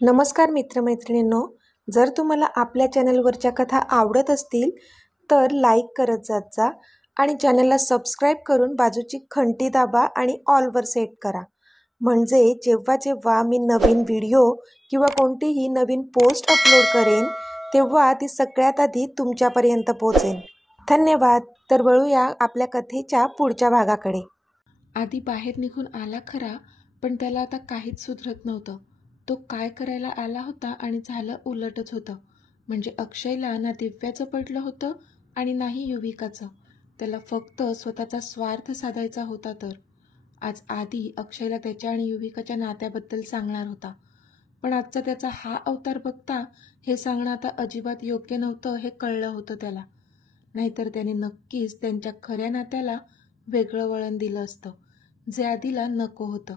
नमस्कार मित्रमैत्रिणींनो, जर तुम्हाला आपल्या चॅनलवरच्या कथा आवडत असतील तर लाईक करत जात जा आणि चॅनलला सबस्क्राईब करून बाजूची घंटी दाबा आणि ऑलवर सेट करा. म्हणजे जेव्हा जेव्हा मी नवीन व्हिडिओ किंवा कोणतीही नवीन पोस्ट अपलोड करेन तेव्हा ती सगळ्यात आधी तुमच्यापर्यंत पोहोचेल. धन्यवाद. तर वळूया आपल्या कथेच्या पुढच्या भागाकडे. आधी बाहेर निघून आला खरा, पण त्याला आता काहीच सुधरत नव्हतं. तो काय करायला आला होता आणि झालं उलटच होतं. म्हणजे अक्षयला ना दिव्याचं पडलं होतं आणि नाही युविकाचं. त्याला फक्त स्वतःचा स्वार्थ साधायचा होता. तर आज आधी अक्षयला त्याच्या आणि युविकाच्या नात्याबद्दल सांगणार होता, पण आजचा त्याचा हा अवतार बघता हे सांगणं आता अजिबात योग्य नव्हतं हे कळलं होतं त्याला. नाहीतर त्याने नक्कीच त्यांच्या खऱ्या नात्याला वेगळं वळण दिलं असतं, जे आधीला नको होतं.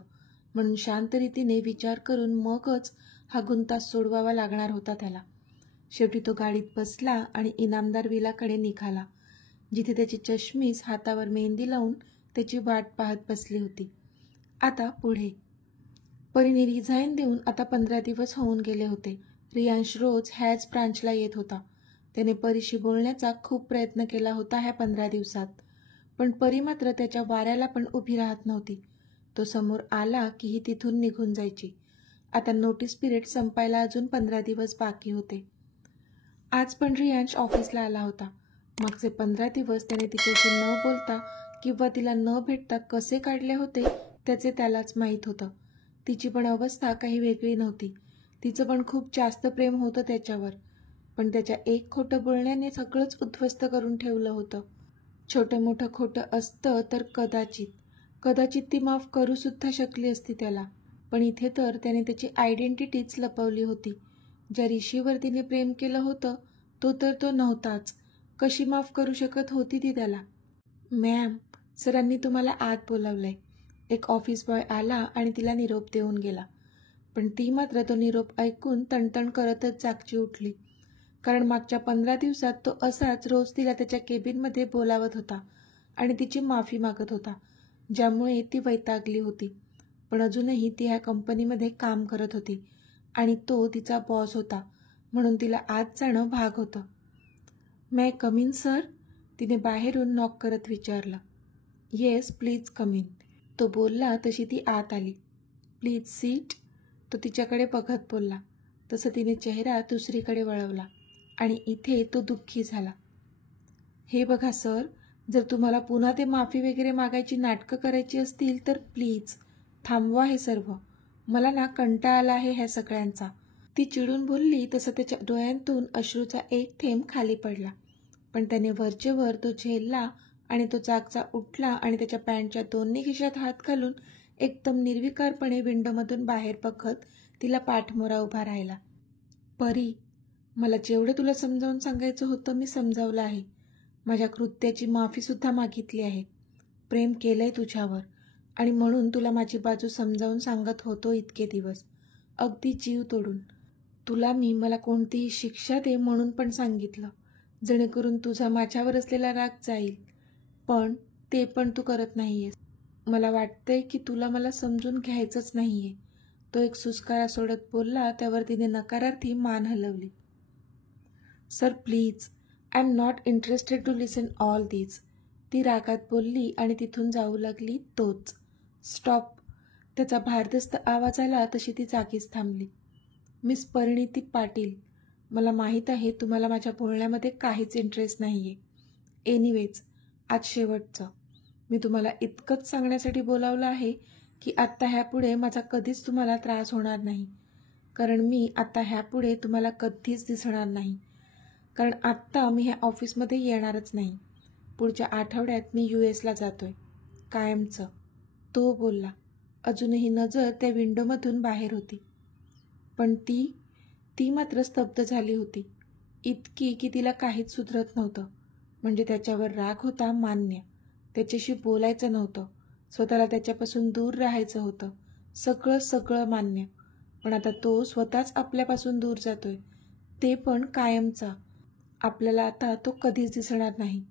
म्हणून शांत रीतीने विचार करून मगच हा गुंता सोडवावा लागणार होता त्याला. शेवटी तो गाडीत बसला आणि इनामदार विलाकडे निघाला, जिथे त्याची चष्मीस हातावर मेहंदी लावून त्याची वाट पाहत बसली होती. आता पुढे. परीने रिझाईन देऊन आता 15 दिवस होऊन गेले होते. रियांश रोज ह्याच ब्रांचला येत होता. त्याने परीशी बोलण्याचा खूप प्रयत्न केला होता ह्या 15 दिवसात, पण परी मात्र त्याच्या वाऱ्याला पण उभी राहत नव्हती. तो समोर आला की ही तिथून निघून जायची. आता नोटीस पिरियड संपायला अजून 15 दिवस बाकी होते. आज पण रियांश ऑफिसला आला होता. मागचे 15 दिवस त्याने तिच्याशी न बोलता किंवा तिला न भेटता कसे काढले होते त्याचे त्यालाच माहीत होतं. तिची पण अवस्था काही वेगळी नव्हती. तिचं पण खूप जास्त प्रेम होतं त्याच्यावर, पण त्याच्या एक खोटं बोलण्याने सगळंच उद्ध्वस्त करून ठेवलं होतं. छोटं मोठं खोटं असतं तर कदाचित ती माफ करूसुद्धा शकली असती त्याला, पण इथे तर त्याने त्याची आयडेंटिटीच लपवली होती. ज्या ऋषीवर तिने प्रेम केलं होतं तो तर तो नव्हताच. कशी माफ करू शकत होती ती त्याला? मॅम, सरांनी तुम्हाला आत बोलावलंय. एक ऑफिस बॉय आला आणि तिला निरोप देऊन गेला, पण ती मात्र तो निरोप ऐकून तणतण करतच जागची उठली. कारण मागच्या 15 दिवसात तो असाच रोज तिला त्याच्या केबिनमध्ये बोलावत होता आणि तिची माफी मागत होता, ज्यामुळे ती वैतागली होती. पण अजूनही ती ह्या कंपनीमध्ये काम करत होती आणि तो तिचा बॉस होता, म्हणून तिला आत जाणं भाग होतं. मै कम इन सर? तिने बाहेरून नॉक करत विचारलं. येस प्लीज कम इन, तो बोलला तशी ती आत आली. प्लीज सीट, तो तिच्याकडे बघत बोलला. तसं तिने चेहरा दुसरीकडे वळवला आणि इथे तो दुःखी झाला. हे बघा सर, जर तुम्हाला पुन्हा ते माफी वगैरे मागायची नाटकं करायची असतील तर प्लीज थांबवा हे सर्व. मला ना कंटाळा आला आहे ह्या सगळ्यांचा. ती चिडून बोलली तसं त्याच्या डोळ्यांतून अश्रूचा एक थेंब खाली पडला. पण त्याने वरचेवर तो झेलला आणि तो जागचा उठला आणि त्याच्या पॅन्टच्या दोन्ही खिशात हात घालून एकदम निर्विकारपणे विंडोमधून बाहेर बघत तिला पाठमोरा उभा राहिला. परी, मला जेवढं तुला समजावून सांगायचं होतं मी समजावलं आहे. माझ्या कृत्याची माफीसुद्धा मागितली आहे. प्रेम केलंय तुझ्यावर आणि म्हणून तुला माझी बाजू समजावून सांगत होतो इतके दिवस, अगदी जीव तोडून. तुला मी मला कोणतीही शिक्षा दे म्हणून पण सांगितलं, जेणेकरून तुझा माझ्यावर असलेला राग जाईल. पण ते पण तू करत नाहीयेस. मला वाटतंय की तुला मला समजून घ्यायचंच नाहीये. तो एक सुस्कारा सोडत बोलला. त्यावर तिने नकारार्थी मान हलवली. Sir please, I am not interested to listen all this, ती रागात बोलली आणि तिथून जाऊ लागली. तोच स्टॉप, त्याचा भारदस्त आवाज आला तशी ती जागीच थांबली. मिस परिणिती पाटील, मला माहीत आहे तुम्हाला माझ्या बोलण्यामध्ये काहीच इंटरेस्ट नाही आहे. एनिवेज, आज शेवटचं. मी तुम्हाला इतकंच सांगण्यासाठी बोलावलं आहे की आत्ता ह्यापुढे माझा कधीच तुम्हाला त्रास होणार नाही. कारण मी आत्ता ह्यापुढे तुम्हाला कधीच दिसणार नाही. कारण आत्ता मी ह्या ऑफिसमध्ये येणारच नाही. पुढच्या आठवड्यात मी US ला जातोय, कायमचं, तो बोलला. अजूनही नजर त्या विंडोमधून बाहेर होती. पण ती मात्र स्तब्ध झाली होती. इतकी की तिला काहीच सुधरत नव्हतं. म्हणजे त्याच्यावर राग होता मान्य, त्याच्याशी बोलायचं नव्हतं, स्वतःला त्याच्यापासून दूर राहायचं होतं, सगळं मान्य. पण आता तो स्वतःच आपल्यापासून दूर जातोय, ते पण कायमचा. आपल्याला आता तो कधीच दिसणार नाही.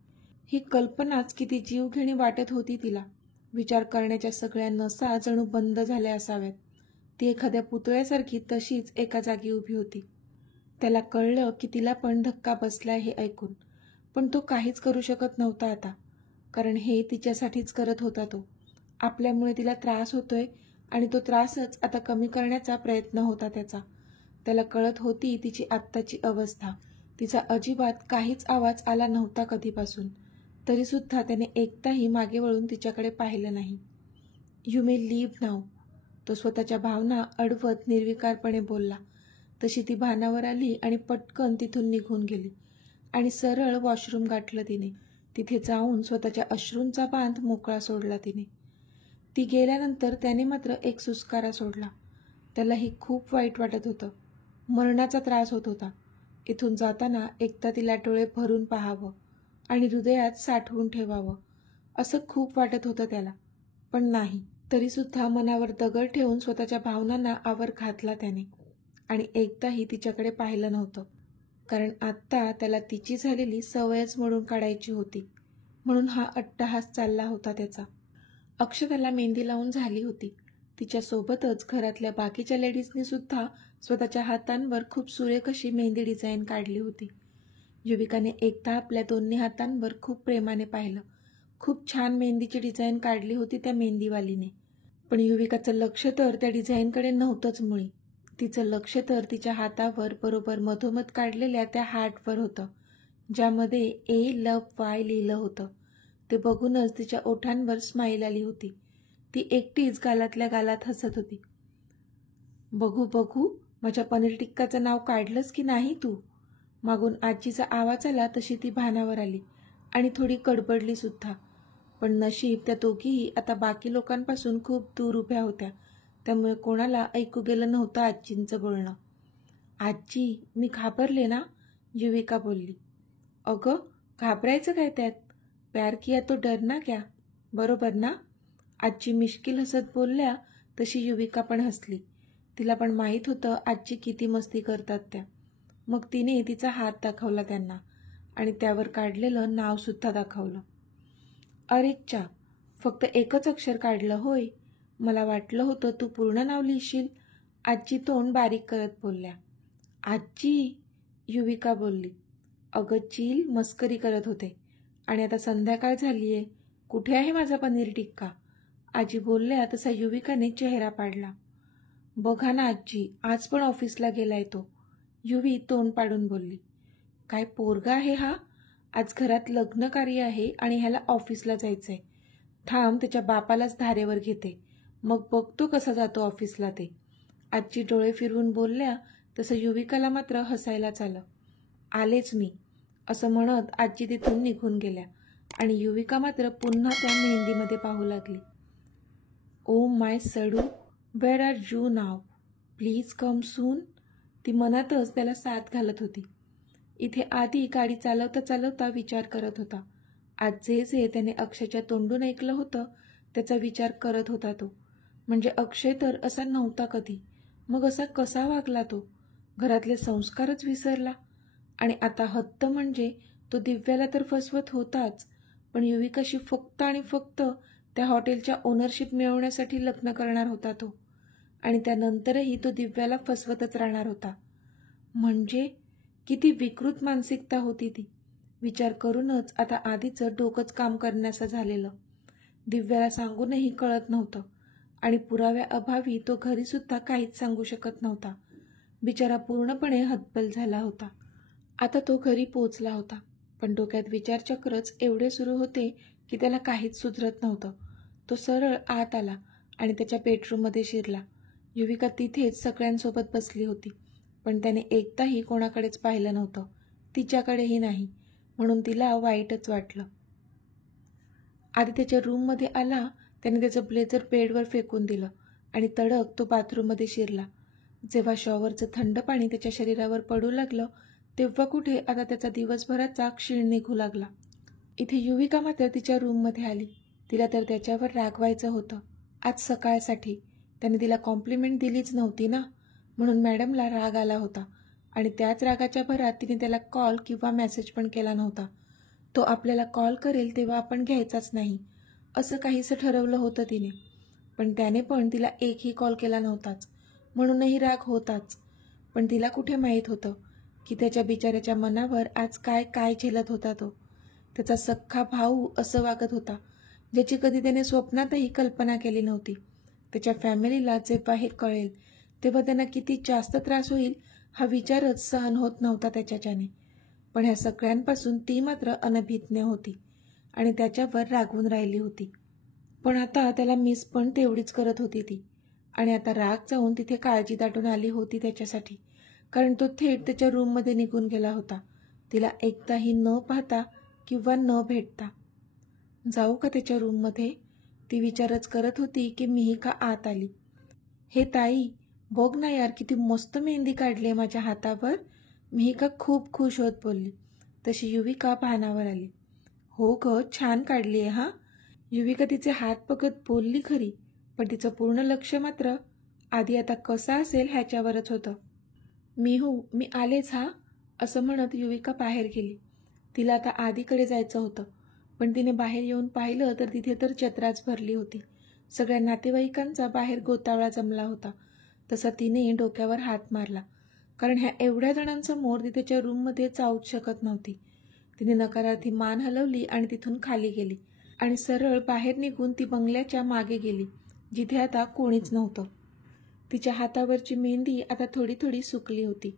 ही कल्पनाच किती जीवघेणी वाटत होती तिला. विचार करण्याच्या सगळ्या नसा जणू बंद झाल्या असाव्यात. ती एखाद्या पुतळ्यासारखी तशीच एका जागी उभी होती. त्याला कळलं की तिला पण धक्का बसलाय हे ऐकून, पण तो काहीच करू शकत नव्हता आता, कारण हे तिच्यासाठीच करत होता तो. आपल्यामुळे तिला त्रास होतोय आणि तो त्रासच आता कमी करण्याचा प्रयत्न होता त्याचा. त्याला कळत होती तिची आत्ताची अवस्था. तिचा अजिबात काहीच आवाज आला नव्हता कधीपासून, तरीसुद्धा त्याने एकदाही मागे वळून तिच्याकडे पाहिलं नाही. यू मे लिव्ह नाऊ, तो स्वतःच्या भावना अडवत निर्विकारपणे बोलला. तशी ती भानावर आली आणि पटकन तिथून निघून गेली आणि सरळ वॉशरूम गाठलं तिने. तिथे जाऊन स्वतःच्या अश्रूंचा बांध मोकळा सोडला तिने. ती गेल्यानंतर त्याने मात्र एक सुस्कारा सोडला. त्यालाही खूप वाईट वाटत होतं. मरणाचा त्रास होत होता. इथून जाताना एकदा तिला डोळे भरून पाहावं आणि हृदयात साठवून ठेवावं असं खूप वाटत होतं त्याला, पण नाही. तरीसुद्धा मनावर दगड ठेवून स्वतःच्या भावनांना आवर घातला त्याने आणि एकदाही तिच्याकडे पाहिलं नव्हतं, कारण आत्ता त्याला तिची झालेली सवयच मोडून काढायची होती. म्हणून हा अट्टहास चालला होता त्याचा. अक्षताला मेहंदी लावून झाली होती. तिच्यासोबतच घरातल्या बाकीच्या लेडीजनी सुद्धा स्वतःच्या हातांवर खूप सुरेख अशी मेहंदी डिझाईन काढली होती. युविकाने एकदा आपल्या दोन्ही हातांवर खूप प्रेमाने पाहिलं. खूप छान मेहंदीची डिझाईन काढली होती त्या मेहंदीवालीने, पण युविकाचं लक्ष तर त्या डिझाईनकडे नव्हतंच मुळी. तिचं लक्ष तर तिच्या हातावर बरोबर मधोमध काढलेल्या त्या हार्टवर होतं, ज्यामध्ये ए लव्ह वाय लिहिलं होतं. ते बघूनच तिच्या ओठांवर स्माईल आली होती. ती एकटीच गालातल्या गालात हसत होती. बघू बघू, माझ्या पनीर टिक्काचं नाव काढलंस की नाही तू? मागून आजीचा आवाज आला तशी ती भानावर आली आणि थोडी कडबडली सुद्धा. पण नशीब त्या दोघीही आता बाकी लोकांपासून खूप दूर उभ्या होत्या, त्यामुळे कोणाला ऐकू गेलं नव्हतं आजींचं बोलणं. आजी, मी घाबरले ना, युविका बोलली. अगं, घाबरायचं काय त्यात? प्यार किया तो डरना क्या, बरोबर ना? आजी मिश्किल हसत बोलल्या तशी युविका पण हसली. तिला पण माहीत होतं आजी किती मस्ती करतात त्या. मग तिने तिचा हात दाखवला त्यांना आणि त्यावर काढलेलं नावसुद्धा दाखवलं. अरेच्चा, फक्त एकच अक्षर काढलं होय? मला वाटलं होतं तू पूर्ण नाव लिहिशील, आजी तोंड बारीक करत बोलल्या. आजी, युविका बोलली. अगं चिल, मस्करी करत होते आणि आता संध्याकाळ झालीये. कुठे आहे माझा पनीर टिक्का? आजी बोलल्या तसा युविकाने चेहरा पाडला. बघा ना आजी, आज पण ऑफिसला गेलाय तो, युवी तोंड पाडून बोलली. काय पोरगा आहे हा? आज घरात लग्न कार्य आहे आणि ह्याला ऑफिसला जायचंय. थांब, त्याच्या बापालाच धारेवर घेते, मग बघतो कसा जातो ऑफिसला ते. आजी डोळे फिरवून बोलल्या तसं युविकाला मात्र हसायलाच आलं. आलेच मी, असं म्हणत आजी तिथून निघून गेल्या आणि युविका मात्र पुन्हा त्या मेहंदीमध्ये पाहू लागली. ओ माय सडू, where are you now? Please come soon, ती मनातच त्याला साथ घालत होती. इथे आधी गाडी चालवता चालवता विचार करत होता. आज जे जे त्याने अक्षयच्या तोंडून ऐकलं होतं त्याचा विचार करत होता तो. म्हणजे अक्षय तर असा नव्हता कधी, मग असा कसा वागला तो? घरातले संस्कारच विसरला. आणि आता हत्त म्हणजे तो दिव्याला तर फसवत होताच, पण युविकाशी फक्त आणि फक्त त्या हॉटेलच्या ओनरशिप मिळवण्यासाठी लग्न करणार होता तो, आणि त्यानंतरही तो दिव्याला फसवतच राहणार होता. म्हणजे किती विकृत मानसिकता होती ती. विचार करूनच आता आधीचं डोकंच काम करण्याचं झालेलं. दिव्याला सांगूनही कळत नव्हतं आणि पुराव्याअभावी तो घरीसुद्धा काहीच सांगू शकत नव्हता. बिचारा पूर्णपणे हतबल झाला होता. आता तो घरी पोचला होता, पण डोक्यात विचारचक्रच एवढे सुरू होते की त्याला काहीच सुधरत नव्हतं. तो सरळ आत आला आणि त्याच्या बेडरूममध्ये शिरला. युविका तिथेच सगळ्यांसोबत बसली होती, पण त्याने एकदाही कोणाकडेच पाहिलं नव्हतं, तिच्याकडेही नाही. म्हणून तिला वाईटच वाटलं. आधी त्याच्या रूममध्ये आला. त्याने त्याचं ब्लेझर बेडवर फेकून दिलं आणि तडक तो बाथरूममध्ये शिरला. जेव्हा शॉवरचं थंड पाणी त्याच्या शरीरावर पडू लागलं तेव्हा कुठे आता त्याचा दिवसभराचा क्षीण निघू लागला. इथे युविका मात्र तिच्या रूममध्ये आली. तिला तर त्याच्यावर रागवायचं होतं. आज सकाळसाठी त्याने तिला कॉम्प्लिमेंट दिलीच नव्हती ना, म्हणून मॅडमला राग आला होता आणि त्याच रागाच्या भरात तिने त्याला कॉल किंवा मेसेज पण केला नव्हता. तो आपल्याला कॉल करेल तेव्हा आपण घ्यायचाच नाही असं काहीसं ठरवलं होतं तिने, पण त्याने पण तिला एकही कॉल केला नव्हताच. म्हणूनही राग होताच. पण तिला कुठे माहीत होतं की त्याच्या बिचाऱ्याच्या मनावर आज काय काय झेलत होता तो. त्याचा सख्खा भाऊ असं वागत होता ज्याची कधी त्याने स्वप्नातही कल्पना केली नव्हती. त्याच्या फॅमिलीला जेव्हा हे कळेल तेव्हा त्यांना किती जास्त त्रास होईल हा विचारच सहन होत नव्हता त्याच्याने. पण ह्या सगळ्यांपासून ती मात्र अनभिज्ञ होती आणि त्याच्यावर रागवून राहिली होती. पण आता त्याला मिस पण तेवढीच करत होती ती. आणि आता राग जाऊन तिथे काळजी दाटून आली होती त्याच्यासाठी, कारण तो थेट त्याच्या रूममध्ये निघून गेला होता, तिला एकदाही न पाहता किंवा न भेटता. जाऊ का त्याच्या रूममध्ये, ती विचारच करत होती की मीही का आत आली. हे ताई, बघ ना यार किती मस्त मेहंदी काढली आहे माझ्या हातावर, मीही खूप खुश होत बोलली. तशी युविका भानावर आली. हो ग, छान काढली आहे हां. युविका तिचे हात बघत बोलली खरी, पण तिचं पूर्ण लक्ष मात्र आधी आता कसा असेल ह्याच्यावरच होतं. मी आलेच हा, असं म्हणत युविका बाहेर गेली. तिला आता आधीकडे जायचं होतं, पण तिने बाहेर येऊन पाहिलं तर तिथे तर जत्राच भरली होती. सगळ्या नातेवाईकांचा बाहेर गोतावळा जमला होता. तसा तिने डोक्यावर हात मारला, कारण ह्या एवढ्या जणांसमोर ती त्याच्या रूममध्ये जाऊच शकत नव्हती. तिने नकारार्थी मान हलवली आणि तिथून खाली गेली आणि सरळ बाहेर निघून ती बंगल्याच्या मागे गेली, जिथे आता कोणीच नव्हतं. तिच्या हातावरची मेहंदी आता थोडी थोडी सुकली होती.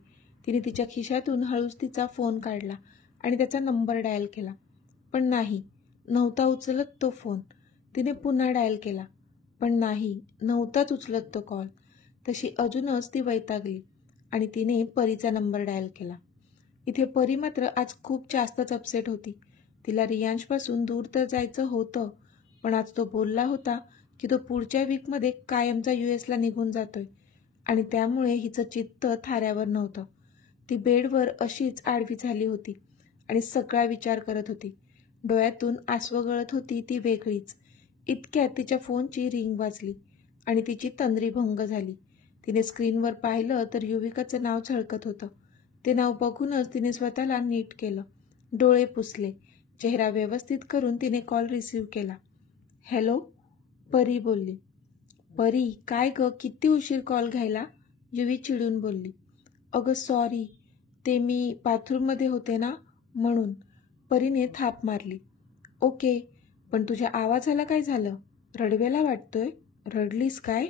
तिने तिच्या खिशातून हळूच तिचा फोन काढला आणि त्याचा नंबर डायल केला, पण नव्हता उचलत तो फोन. तिने पुन्हा डायल केला, पण नव्हताच उचलत तो कॉल. तशी अजूनच ती वैतागली आणि तिने परीचा नंबर डायल केला. इथे परी मात्र आज खूप जास्तच अपसेट होती. तिला रियांशपासून दूर तर जायचं होतं, पण आज तो बोलला होता की तो पुढच्या वीकमध्ये कायमचा US निघून जातोय आणि त्यामुळे हिचं चित्त थाऱ्यावर नव्हतं. ती बेडवर अशीच आडवी झाली होती आणि सगळा विचार करत होती. डोळ्यातून आसवं गळत होती ती वेगळीच. इतक्यात तिच्या फोनची रिंग वाजली आणि तिची तंद्रीभंग झाली. तिने स्क्रीनवर पाहिलं तर युविकाचं नाव झळकत होतं. ते नाव बघूनच तिने स्वतःला नीट केलं, डोळे पुसले, चेहरा व्यवस्थित करून तिने कॉल रिसीव्ह केला. हॅलो, परी बोलली. परी, काय ग, किती उशीर कॉल घ्यायला, युवी चिडून बोलली. अगं सॉरी, ते मी बाथरूममध्ये होते ना म्हणून, परीने थाप मारली. ओके, पण तुझ्या आवाजाला काय झालं, रडवेला वाटतोय, रडलीस काय,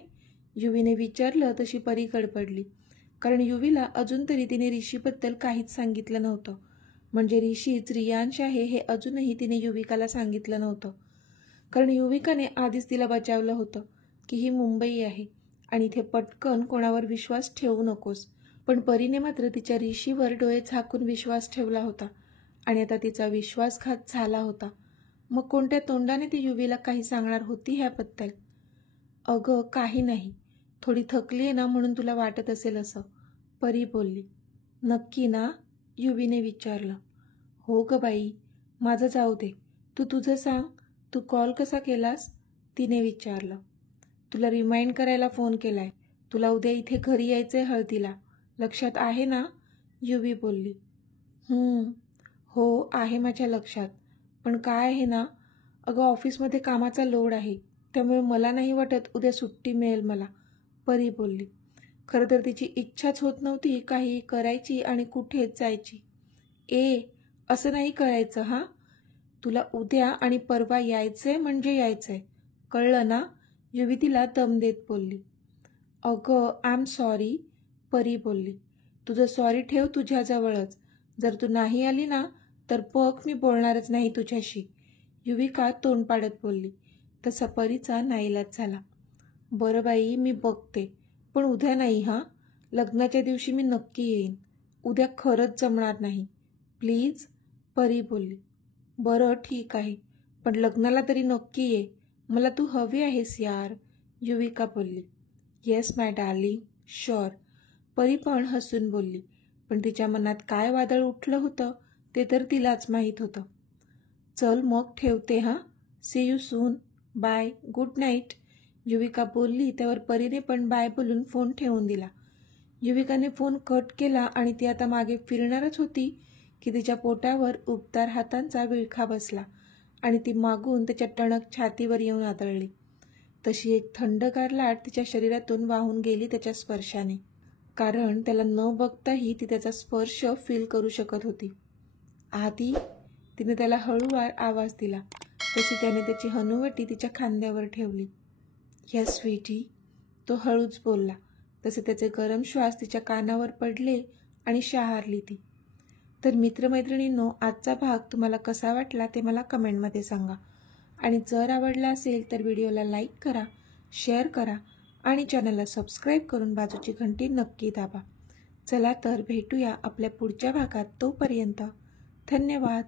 युवीने विचारलं. तशी परी गडबडली, कारण युवीला अजून तरी तिने ऋषीबद्दल काहीच सांगितलं नव्हतं. म्हणजे ऋषीच रियांश आहे हे अजूनही तिने युविकाला सांगितलं नव्हतं, कारण युविकाने आधीच तिला बचावलं होतं की ही मुंबई आहे आणि इथे पटकन कोणावर विश्वास ठेवू नकोस. पण परीने मात्र तिच्या ऋषीवर डोळे झाकून विश्वास ठेवला होता आणि आता तिचा विश्वासघात झाला होता. मग कोणत्या तोंडाने ती युवीला काही सांगणार होती ह्याबद्दल? अगं काही नाही, थोडी थकली आहे ना म्हणून तुला वाटत असेल असं, परी बोलली. नक्की ना, युवीने विचारलं. हो ग बाई, माझं जाऊ दे, तू तुझं सांग, तू कॉल कसा केलास, तिने विचारलं. तुला रिमाइंड करायला फोन केलाय, तुला उद्या इथे घरी यायचंय हळदीला, लक्षात आहे ना, युवी बोलली. हो आहे माझ्या लक्षात, पण काय आहे ना, अगं ऑफिसमध्ये कामाचा लोड आहे, त्यामुळे मला नाही वाटत उद्या सुट्टी मिळेल मला, परी बोलली. खरं तर तिची इच्छाच होत नव्हती काही करायची आणि कुठेच जायची. असं नाही करायचं हां, तुला उद्या आणि परवा यायचंय म्हणजे यायचंय, कळलं ना, युवी तिला दम देत बोलली. अगं आय एम सॉरी, परी बोलली. तुझं सॉरी ठेव तुझ्याजवळच, जर तू नाही आली ना तर बघ मी बोलणारच नाही तुझ्याशी, युविका तोंड पाडत बोलली. तसा परीचा नाईलाज झाला. बरं बाई, मी बघते, पण उद्या नाही हां, लग्नाच्या दिवशी मी नक्की येईन, उद्या खरंच जमणार नाही प्लीज, परी बोलली. बरं ठीक आहे, पण लग्नाला तरी नक्की ये, मला तू हवी आहेस यार, युविका बोलली. येस माय डार्लिंग, शुअर, परी पण हसून बोलली. पण तिच्या मनात काय वादळ उठलं होतं ते तर तिलाच माहीत होतं. चल मग ठेवते हां, see you soon, bye, good night, Yuvika बोलली. त्यावर परीने पण बाय बोलून फोन ठेवून दिला. युविकाने फोन कट केला आणि ती आता मागे फिरणारच होती की तिच्या पोटावर उबदार हातांचा विळखा बसला आणि ती मागून त्याच्या टणक छातीवर येऊन आदळली. तशी एक थंडगार लाट तिच्या शरीरातून वाहून गेली त्याच्या स्पर्शाने, कारण त्याला न बघताही ती त्याचा स्पर्श फील करू शकत होती. आधी तिने त्याला हळूवार आवाज दिला, तशी त्याने त्याची हनुवटी तिच्या खांद्यावर ठेवली. "यस स्वीटी," तो हळूच बोलला. तसे त्याचे गरम श्वास तिच्या कानावर पडले आणि शहारली ती. तर मित्रमैत्रिणींनो, आजचा भाग तुम्हाला कसा वाटला ते मला कमेंटमध्ये सांगा. आणि जर आवडला असेल तर व्हिडिओला लाईक करा, शेअर करा आणि चॅनलला सबस्क्राईब करून बाजूची घंटी नक्की दाबा. चला तर भेटूया आपल्या पुढच्या भागात. तोपर्यंत धन्यवाद.